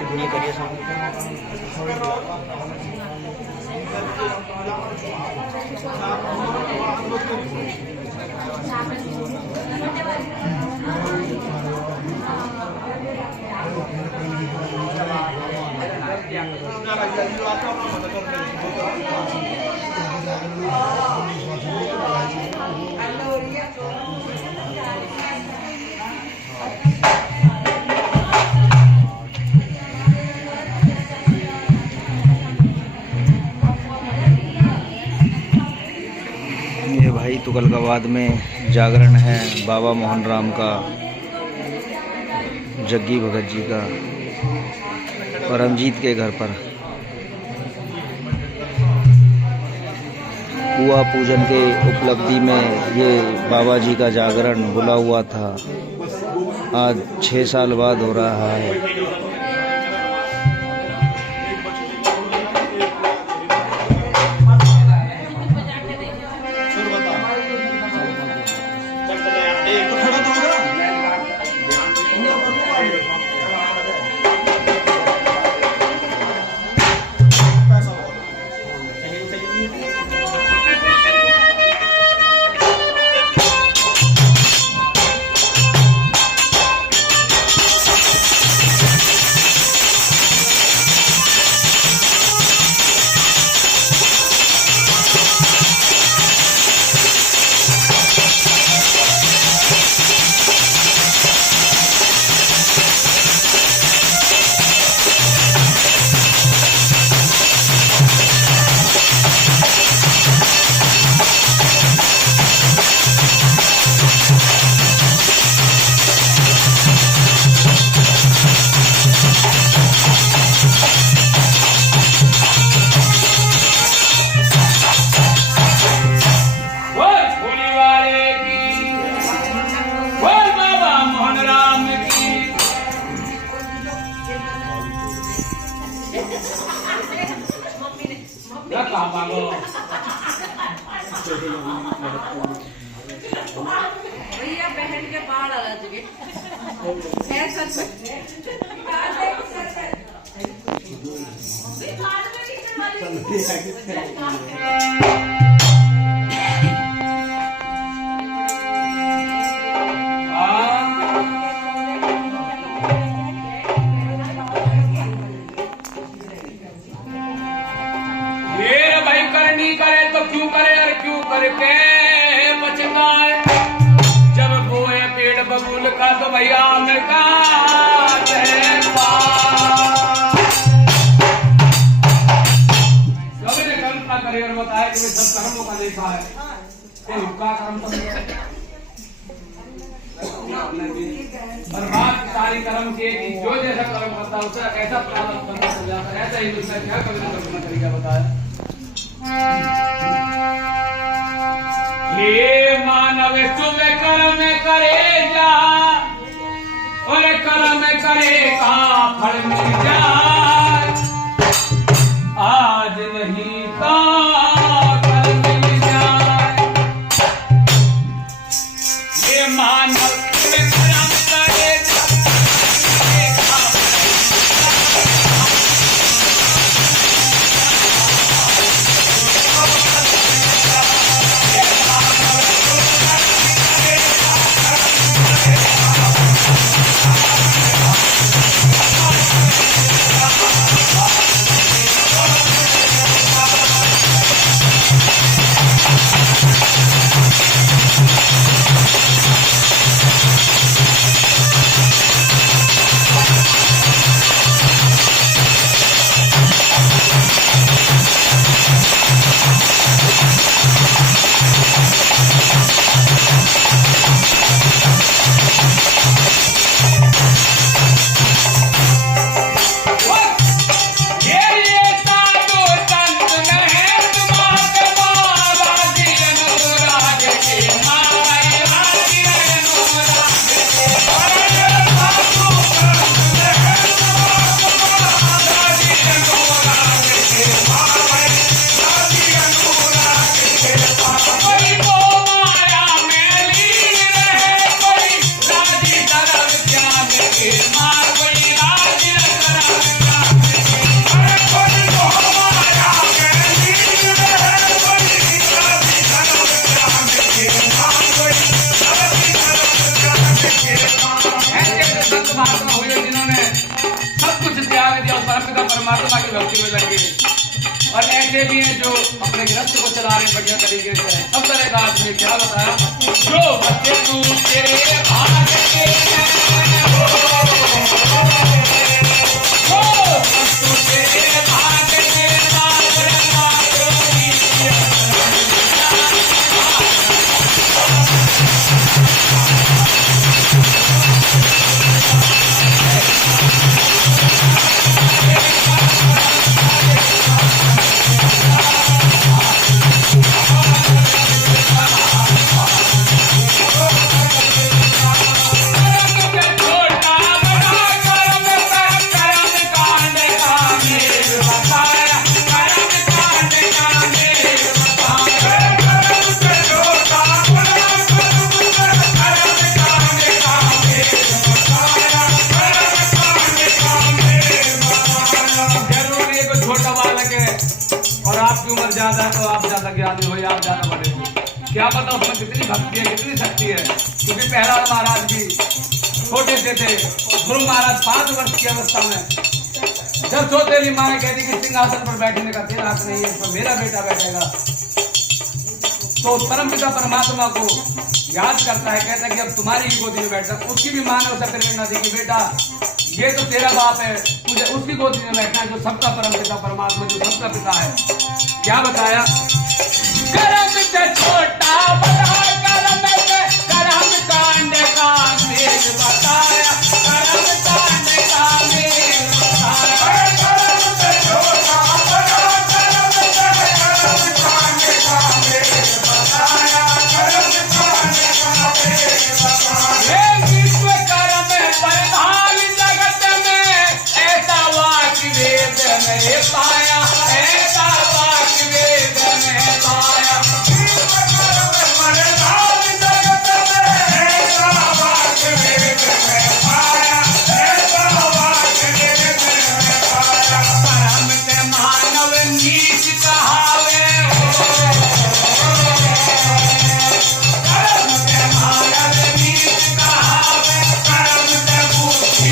Chimney करिए ये भाई तुगलकाबाद में जागरण है बाबा मोहन राम का, जग्गी भगत जी का, परमजीत के घर पर कुआ पूजन के उपलब्धि में ये बाबा जी का जागरण बुला हुआ था। आज 6 साल बाद हो रहा है। भैया बहन के बाल आ चुके क्यों करे और क्यों करके बचगाए। जब बोए पेड़ बबूल का तो भैया में का कल्पना करे और बताया कि सब कर्मों का देखा है हुक्का कर्म और बात सारी कर्म की कि जो जैसा कर्म करता है उसे ऐसा प्राप्त करना चल जाता है। ऐसा ही दूसरा क्या कल्पना करेगा बताया। हे मानव तुम कर्म करे जा और कर्म करे का फल मिल जाए। आज नहीं तो कल मिल जाए। हे मानव तुम कर्म करे जा परमात्मा की भक्ति में लग गए। और ऐसे भी हैं जो अपने ग्रंथ को चला रहे हैं बढ़िया तरीके से। सब तरह का आदमी क्या बताया, जो बच्चे तू तेरे भाग्य के ज्यादा है तो आप ज्यादा ज्ञानी हो या आप ज्यादा बड़े हो, क्या पता उसमें कितनी भक्ति है, कितनी शक्ति है। क्योंकि प्रहलाद महाराज भी छोटे से थे, गुरु महाराज 5 वर्ष की अवस्था में जब सौतेली माँ ने कह दी कि सिंहासन पर बैठने का तेरा हक नहीं है, तो मेरा बेटा बैठेगा, तो परमपिता परमात्मा को याद करता है, कहता है कि अब तुम्हारी ही गोदी में बैठता। उसकी भी माँ ने उसे प्रेरणा दी कि बेटा ये तो तेरा बाप है, तुझे उसकी गोदी में बैठना है जो सबका परमपिता परमात्मा, जो सबका पिता है। क्या बताया, कर्म से छोटा बड़ा कर्म कांड का मेल बताया, कर्म कांड का मेल बताया, कर्म से छोटा बड़ा कर्म कांड का मेल बताया, कर्म कांड का मेल बताया। विश्व कर्म प्रधान जगत में ऐसा वाक्य वेद में पाया, ऐसा वाक्य वेद में पाया। विश्व कर्म प्रधान जगत में ऐसा वाक्य वेद में पाया, ऐसा वाक्य वेद में पाया। परम से मानव नीच कहावे, परम से मानव नीच कहावे, परम से बुद्धि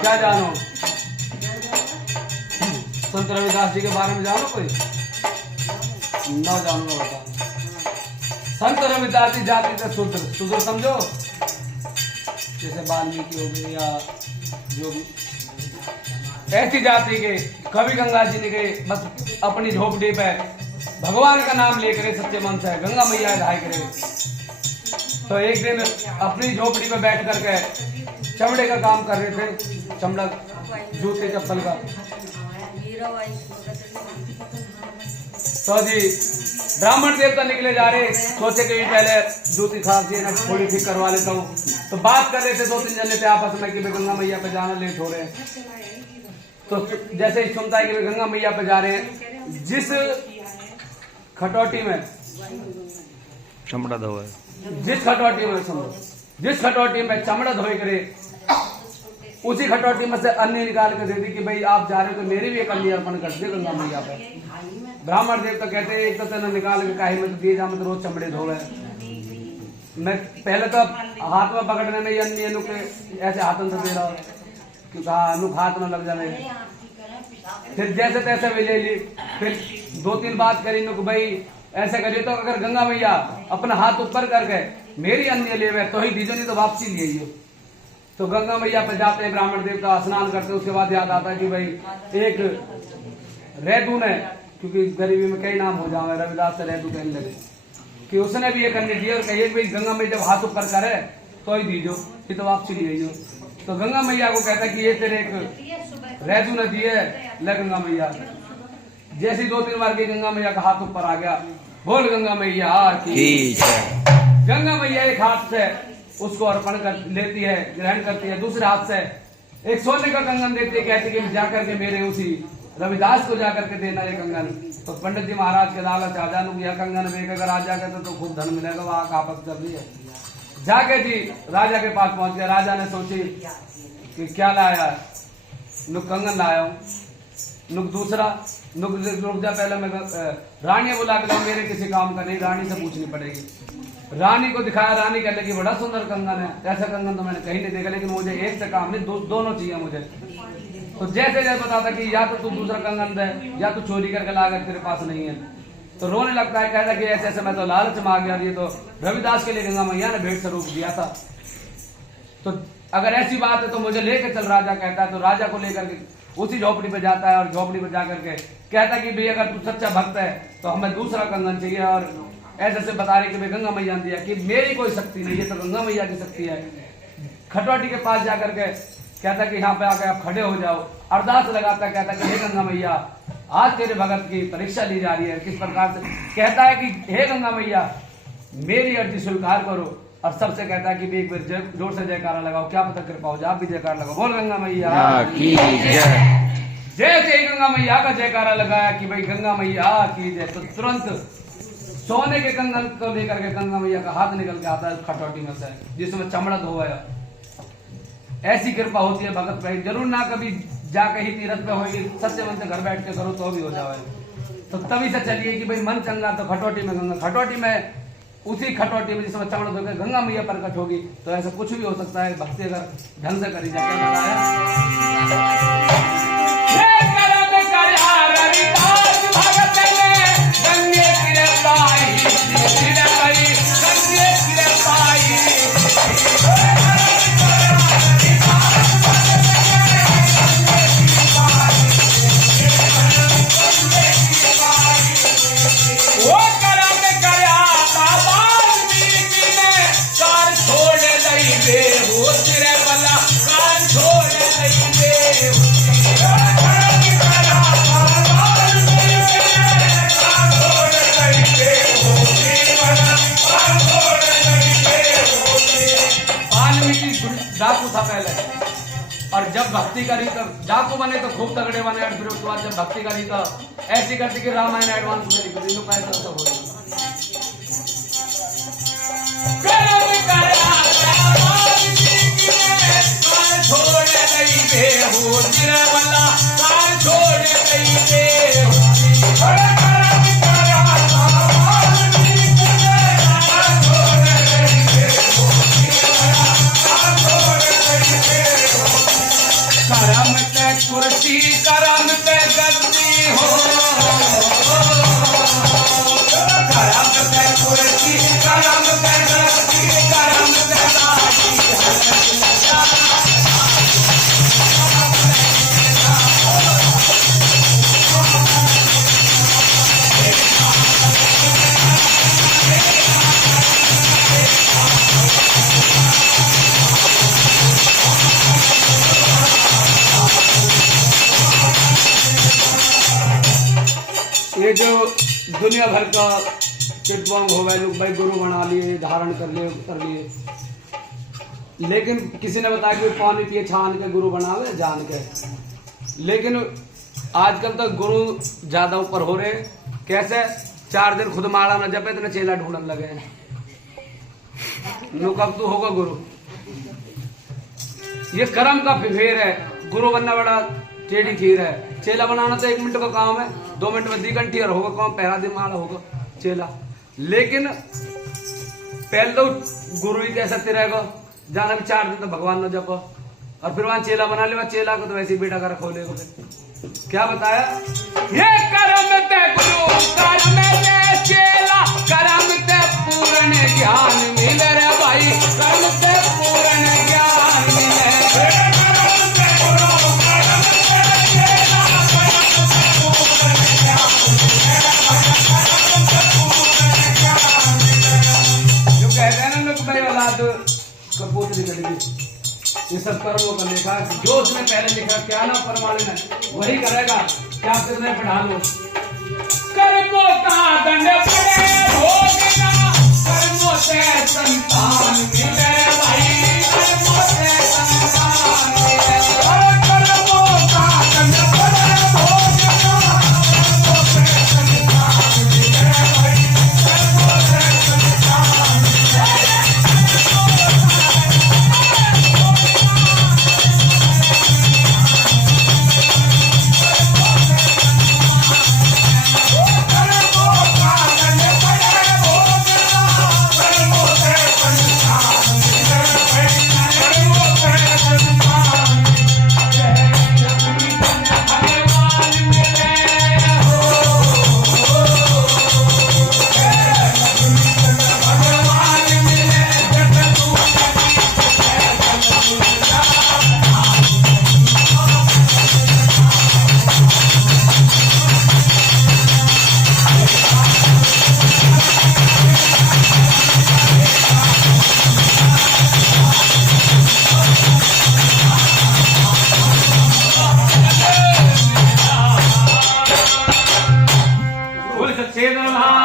क्या जानो, संत रविदास जी के बारे में जानो कोई? ना जानो बता। संत रविदास जी जाति से शूद्र, शूद्र समझो, जैसे वाल्मीकि हो गए या जो भी ऐसी जाति के। कवि गंगा जी ने गए बस अपनी झोपड़ी पे भगवान का नाम लेकर सच्चे मन से गंगा मैया ढाई करे। तो एक दिन अपनी झोपड़ी पे बैठ करके चमड़े का काम कर रहे थे, चमड़ा जूते चप्पल का। तो जी ब्राह्मण देवता निकले जा रहे, सोचे कि पहले जूती खांसी ना थोड़ी ठीक करवा लेता हूँ। तो बात कर रहे थे 2-3 जने थे आपस में कि मैं गंगा मैया पे जाना लेट हो रहे हैं। तो जैसे ही सुनता है कि मैं गंगा मैया पे जा रहे हैं, जिस खटौटी में चमड़ा धोए, जिस खटौटी में समझो, जिस खटौटी में चमड़ा धोए करे, उसी खटौटी में से अन्न निकाल कर दे दी कि भाई आप जा रहे हो तो मेरी भी एक अन्न अर्पण कर दे गंगा मैया पे। ब्राह्मण देव तो कहते हैं एक तो तेना निकाल के काहे में तो दिए जा, मैं तो रोज चमड़े धोवे। मैं पहले तो हाथ में पकड़ने में अन्न के ऐसे हाथों से दे रहा हूँ, क्यों कहा नुक हाथ में लग जाने। फिर जैसे तैसे भी ले ली, फिर 2-3 बात करी नुक भाई ऐसे करिए तो अगर गंगा मैया अपना हाथ ऊपर करके मेरी अन्य ले वे तो ही दीजो, नहीं तो वापसी ले आइयो। तो गंगा मैया पे जाते हैं, ब्राह्मण देवता स्नान करते हैं। उसके बाद याद आता है कि भाई एक रेदू ने, क्योंकि गरीबी में कई नाम हो जाए, रविदास से रेदू कहने लगे कि उसने भी ये करने दिए और कहिए भाई गंगा मैया जब हाथ ऊपर करे तो ही दीजो, ये तो वापसी ले आइयो। तो गंगा मैया को कहता है कि ये तेरे एक रेदू ने दिए, ले गंगा मैया। जैसे 2-3 बार की गंगा मैया का हाथ ऊपर आ गया, बोल गंगा मैया की। गंगा मैया एक हाथ से उसको अर्पण कर लेती है, ग्रहण करती है, दूसरे हाथ से एक सोने का कंगन देती है, कहती है कि जाकर के मेरे उसी रविदास को जाकर के देना ये कंगन। तो पंडित जी महाराज के लालच आ जान यह कंगन बेच अगर राजा कहते तो खूब धन मिलेगा, वहां कापत कर ली है। जाके जी राजा के पास पहुंच गया। राजा ने सोची कि क्या लाया है, नुक कंगन लाया हूं। नुक दूसरा नुक रुक जा, पहले मैं रानी बुला के लाऊं, मेरे किसी काम का नहीं, रानी से पूछनी पड़ेगी। रानी को दिखाया, रानी कहने लगी बड़ा सुंदर कंगन है, ऐसा कंगन तो मैंने कहीं नहीं देखा, लेकिन मुझे एक से काम नहीं, दोनों चाहिए मुझे। तो जैसे जैसे बताता कि या तो तू दूसरा कंगन दे या तू चोरी करके ला कर तेरे पास नहीं है। तो रोने लगता है, कहता कि ऐसे ऐसे मैं तो लालच में आ गया, ये तो रविदास के लिए गंगा मैया ने भेंट स्वरूप दिया था। तो अगर ऐसी बात है तो मुझे लेके चल, राजा कहता है। तो राजा को लेकर के उसी झोपड़ी पे जाता है और झोपड़ी पे जाकर के कहता है कि भाई अगर तू सच्चा भक्त है तो हमें दूसरा कंगन चाहिए। और ऐसे से बता रही कि भाई गंगा मैया ने दिया, कि मेरी कोई शक्ति नहीं है, तो गंगा मैया की शक्ति है। खटौटी के पास जाकर के कहता कि यहाँ पे आकर आप खड़े हो जाओ, अरदास लगाता, कहता कि हे गंगा मैया आज तेरे भगत की परीक्षा ली जा रही है, किस प्रकार से। कहता है कि हे गंगा मैया मेरी अर्जी स्वीकार करो। और सबसे कहता है कि एक बार जोर से जयकारा लगाओ, क्या पता कृपा हो जाए, आप भी जयकारा लगाओ, बोल गंगा मैया की जय। जैसे ही गंगा मैया का जयकारा लगाया कि भाई गंगा मैया की जय, तो तुरंत सोने के कंगन को लेकर के गंगा मैया का हाथ निकल के आता है खटौटी में से, जिसमें चमड़ा धोया। ऐसी कृपा होती है भगत भाई, जरूर ना कभी जाके ही तीरथ पे होगी, सत्य मन से घर बैठ के करो तो भी हो जाए। तो तभी से चलिए कि भाई मन चंगा तो खटौटी में गंगा, खटौटी में उसी खटौटी में जिसमें चमड़ा धोकर गंगा मैया प्रकट होगी। तो ऐसा कुछ भी हो सकता है, भक्ति अगर ढंग से करी जाए। डाकू था पहले, और जब भक्ति करी तो डाकू बने तो खूब तगड़े बने। और फिर उसके बाद जब भक्ति करी तो ऐसी करती कि रामायण एडवांस में लिख दी, पैसा तो हो कुर्सी करम पे गद्दी हो, करम पे कुर्सी करम पे गद्दी, करम पे ये जो दुनिया भर का चिटवांग हो गए लोग भाई, गुरु बना लिए, धारण कर लिए, लेकिन किसी ने बताया कि पानी पिए छान के गुरु बना ले जान के। लेकिन आजकल तो गुरु ज्यादा ऊपर हो रहे, कैसे 4 दिन खुद माड़ा न जपे इतने चेला ढूंढने लगे हैं। नु कब तू होगा गुरु, ये कर्म का फेर है। गुरु बनना बड़ा टेढ़ी खीर है, चेला बनाना तो 1 मिनट का काम है, 2 मिनट में 2 घंटे और होगा काम, पहला दिन माला होगा चेला। लेकिन पहले तो गुरु ही कह सकते रहेगा, जाना भी 4 दिन तो भगवान न जपो, और फिर वहां चेला बना लिया, चेला को तो वैसे ही बेटा का खोले को फिर क्या बताया, ये कर्म ते गुरु कर्म ते चेला, कर्म ते पूर्ण ज्ञान मिले रे भाई, कर्म ते पूर्ण ज्ञान मिले, कर्म ते गुरु कर्म ते चेला, कर्म ते पूर्ण ज्ञान मिले, कर्म ते पूर्ण ज्ञान मिले। जो कहते हैं ना लोग भाई औलाद कपूत निकलेगी, ये सब कर्मों का लेखा, जो उसने पहले लिखा क्या ना परमाणु में वही करेगा, क्या करने पढ़ा लो, कर्मों का दंड पड़े भोगना, कर्मों से संतान मिले भाई, कर्मों से संतान मिले, कर्मों का दंड पड़े भोगना, कर्मों से संतान मिले भाई, कर्मों से संतान मिले। सच्चे दरबार